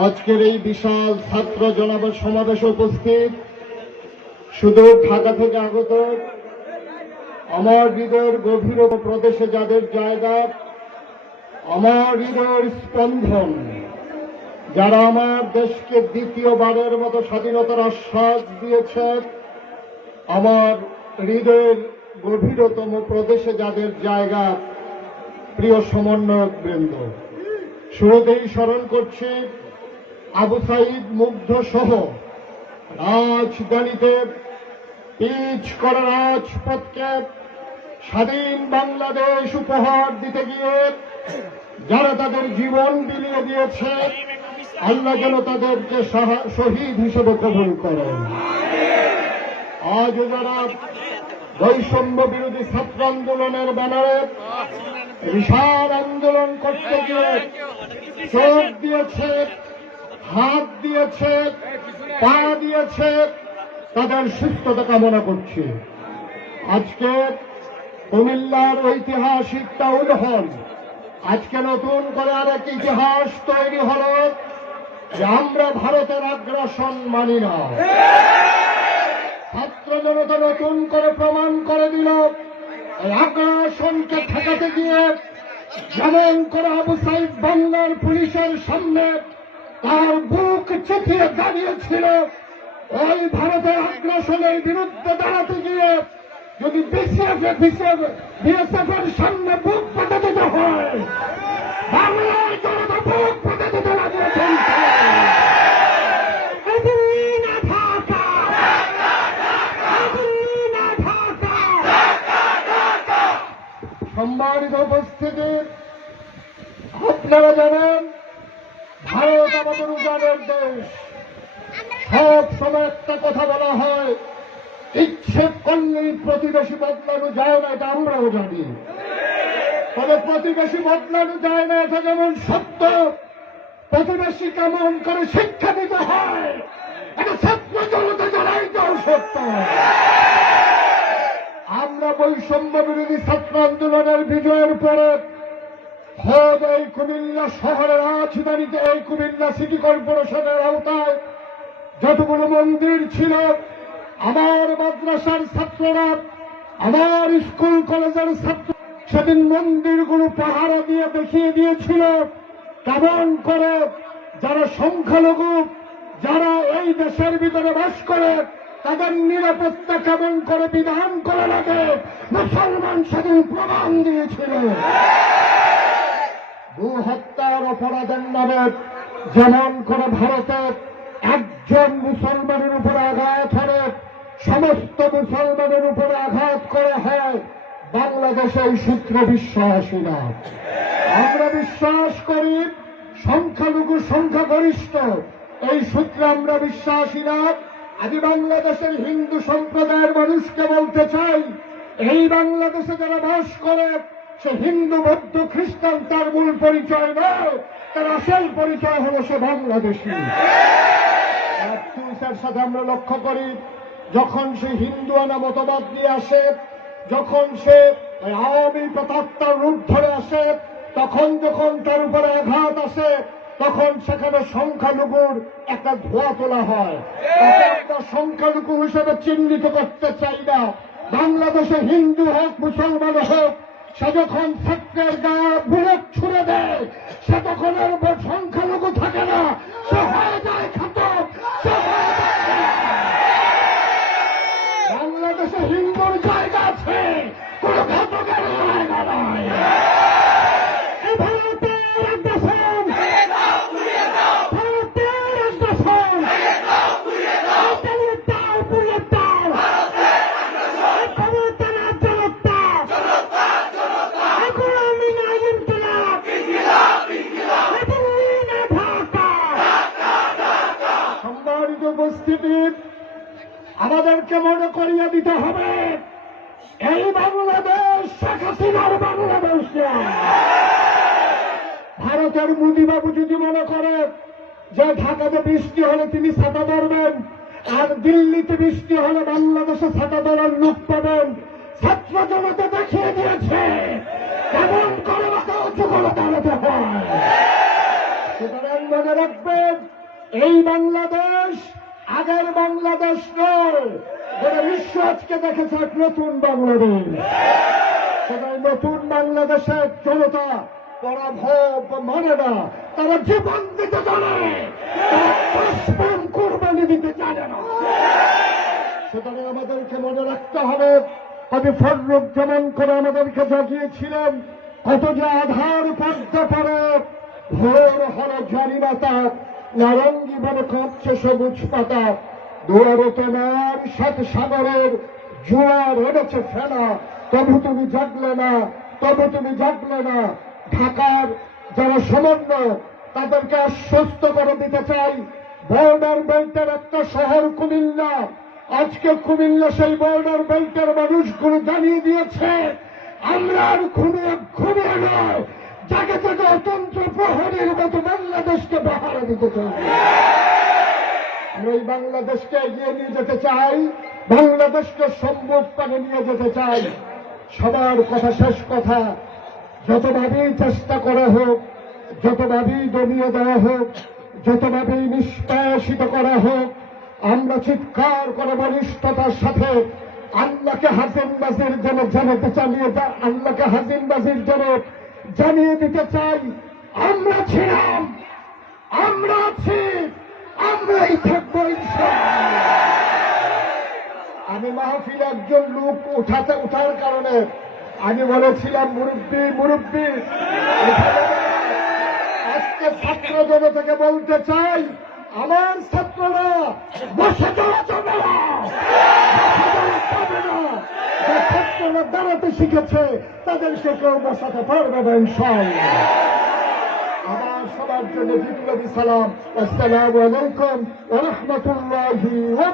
আজকের এই বিশাল ছাত্র জনতার সমাবেশে উপস্থিত। শুধু ঢাকা থেকে আগত আমার হৃদয়ের গভীর প্রদেশে যাদের জায়গা, আমার হৃদয়ের স্পন্দন, যারা আমার দেশকে দ্বিতীয়বারের মতো স্বাধীনতার আশ্বাস দিয়েছে আমার হৃদয়ের গভীরতম প্রদেশে যাদের জায়গা, প্রিয় সমন্বয়ক বৃন্দ শুরুতেই স্মরণ করছি আবু সাইদ মুগ্ধ সহ রাজধানীতে পিচ করা রাজপথকে স্বাধীন বাংলাদেশ উপহার দিতে গিয়ে যারা তাদের জীবন বিলিয়ে দিয়েছে, আল্লাহ যেন তাদেরকে শহীদ হিসেবে কবুল করেন। আজ যারা বৈষম্য বিরোধী ছাত্র আন্দোলনের ব্যানারে বিশাল আন্দোলন করতে গিয়ে চোখ দিয়েছে হাত দিয়েছে, পা দিয়েছে, তাদের সুস্থতা কামনা করছি। আজকে কুমিল্লার ঐতিহাসিক টাউন হল, আজকে নতুন করে আরেক ইতিহাস তৈরি হল যে আমরা ভারতের আগ্রাসন মানি না। ছাত্র জনতা নতুন করে প্রমাণ করে দিল আগ্রাসনকে ঠেকাতে গিয়ে যেমন করে আবু সাইদ বাংলার পুলিশের সামনে তার বুক চেপিয়ে দাঁড়িয়েছিল। ওই ভারতের আগ্রাসনের বিরুদ্ধে দাঁড়াতে গিয়ে যদি বিসিএফ বিএসএফ এর সামনে বুক পেতে দিতে হয় সম্মানিত উপস্থিতি, আপনারা আমাদের উজানের দেশ। সব সময় একটা কথা বলা হয় ইচ্ছে করলেই প্রতিবেশী বদলানো যায় না, এটা আমরাও জানি। তবে প্রতিবেশী বদলানো যায় না, এটা যেমন সত্য, প্রতিবেশী কেমন করে শিক্ষা দিতে হয়, এটা ছাত্র জনতা যাও সত্য। আমরা বৈষম্য বিরোধী ছাত্র আন্দোলনের বিজয়ের পরে হোক এই কুমিল্লা শহরের রাজধানীতে এই কুমিল্লা সিটি কর্পোরেশনের আওতায় যতগুলো মন্দির ছিল, আমার মাদ্রাসার ছাত্ররা, আমার স্কুল কলেজের ছাত্র, সেদিন মন্দিরগুলো পাহারা দিয়ে দেখিয়ে দিয়েছিল। কেমন করে যারা সংখ্যালঘু, যারা এই দেশের ভিতরে বাস করে, তাদের নিরাপত্তা কেমন করে বিধান করে লাগে? মুসলমান সেদিন প্রমাণ দিয়েছিল। গো হত্যার অপরাধের নামে যেমন করে ভারতের একজন মুসলমানের উপরে আঘাত হলে সমস্ত মুসলমানের উপরে আঘাত করা হয়, বাংলাদেশে এই সূত্র বিশ্বাসী না। আমরা বিশ্বাস করি সংখ্যালঘু সংখ্যাগরিষ্ঠ, এই সূত্রে আমরা বিশ্বাসী না। আজ বাংলাদেশের হিন্দু সম্প্রদায়ের মানুষকে বলতে চাই, এই বাংলাদেশে যারা বাস করে সে হিন্দু, বৌদ্ধ, খ্রিস্টান, তার মূল পরিচয় নয়, তার আসল পরিচয় হলো সে বাংলাদেশী। পুলিশের সাথে আমরা লক্ষ্য করি, যখন সে হিন্দু আনা মতবাদ নিয়ে আসে, যখন সে আওয়ামী প্রতাত্মার রূপ ধরে আসে, তখন যখন তার উপরে আঘাত আসে, তখন সেখানে সংখ্যালঘুর একটা ধোয়া তোলা হয়। আমরা সংখ্যালঘু হিসেবে চিহ্নিত করতে চাই না। বাংলাদেশে হিন্দু, হোক, মুসলমান হোক সে যখন ছাত্রের গায়ে বুলেট ছুড়ে দেয় সে তখন আর উপর সংখ্যালঘু থাকে না সে হয়ে যায় খাতক সে হয়ে যায় বাংলাদেশে হিন্দুর জায়গা আছে কোন ঘটকের জায়গা নয় এই ভারতের আগ্রাসন ভারতের আগ্রাসন চালিয়ে দাও পুড়িয়ে দাও এই ক্ষমতা না জনতা এখন আমি না ইনকিলাব মদিনা ঢাকা সম্মানিত উপস্থিতি আমাদেরকে মনে করিয়ে দিতে হবে। এই বাংলাদেশ শেখ হাসিনার বাংলাদেশ ভারতের মোদীবাবু যদি মনে করে যে ঢাকাতে বৃষ্টি হলে তিনি ছাতা ধরবেন, আর দিল্লিতে বৃষ্টি হলে বাংলাদেশে ছাতা ধরার লোক পাবেন, ছাত্র জনতা দেখিয়ে দিয়েছে, কেমন করে সুতরাং মনে রাখবেন, এই বাংলাদেশ আগের বাংলাদেশ নয় গোটা বিশ্ব আজকে দেখেছে এক নতুন বাংলাদেশ। সবাই নতুন বাংলাদেশের জনতা পরাভব মানে না, তারা জীবন দিতে জানে কোরবানি দিতে জানে না। সুতরাং আমাদেরকে মনে রাখতে হবে কবি ফররুখ যেমন করে আমাদেরকে জাগিয়েছিলেন, কত যে আধার পর্দা পরে, ভোর হল জারিমাতা নারঙ্গি বলে কাঁপছে সবুজ পাতা। দুয়ারে তোমার সাত সাগরের জোয়ার এনেছে ফেনা। তবু তুমি জাগলে না, তবু তুমি জাগলে না। ঢাকার যারা সমন্বয় তাদেরকে আশ্বস্ত করে দিতে চাই। বর্ডার বেল্টের একটা শহর কুমিল্লা। আজকে কুমিল্লা সেই বর্ডার বেল্টের মানুষগুলো জানিয়ে দিয়েছে, আমরা আর ঘুমিয়ে ঘুমিয়ে নয়। জাগে থেকে অতন্ত্র প্রহরীর মতো বাংলাদেশকে বাহারা দিতে চাই। আমরা এই বাংলাদেশকে এগিয়ে নিয়ে যেতে চাই, বাংলাদেশকে সম্মুখ পানে নিয়ে যেতে চাই। সবার কথা শেষ কথা যতভাবেই চেষ্টা করা হোক যতভাবেই দমিয়ে দেওয়া হোক যতভাবেই নিষ্পেষিত করা হোক, আমরা চিৎকার করে বলিষ্ঠতার সাথে আল্লাহকে হাসিনবাজির জন্য জানাতে চালিয়ে যা- আল্লাহকে হাসিনবাজির জন্য জানিয়ে দিতে চাই, আমরা ছিলাম, আমরা আছি, আমরাই থাকব আমি মাহফিল একজন লোক উঠাতে, উঠার কারণে আমি বলেছিলাম, মুরব্বী মুরব্বী। আজকে ছাত্র জনতাকে বলতে চাই, আমার ছাত্ররা বসে যাওয়া যাবে না বসে যাওয়া যাবে না যে ছাত্ররা দাঁড়াতে শিখেছে, তাদেরকে কেউ বসাতে পারবে না, ইনশাআল্লাহ। আমার সবার জন্য বিপ্লবী সালাম। আসসালামু আলাইকুম ওয়া রাহমাতুল্লাহি ওয়া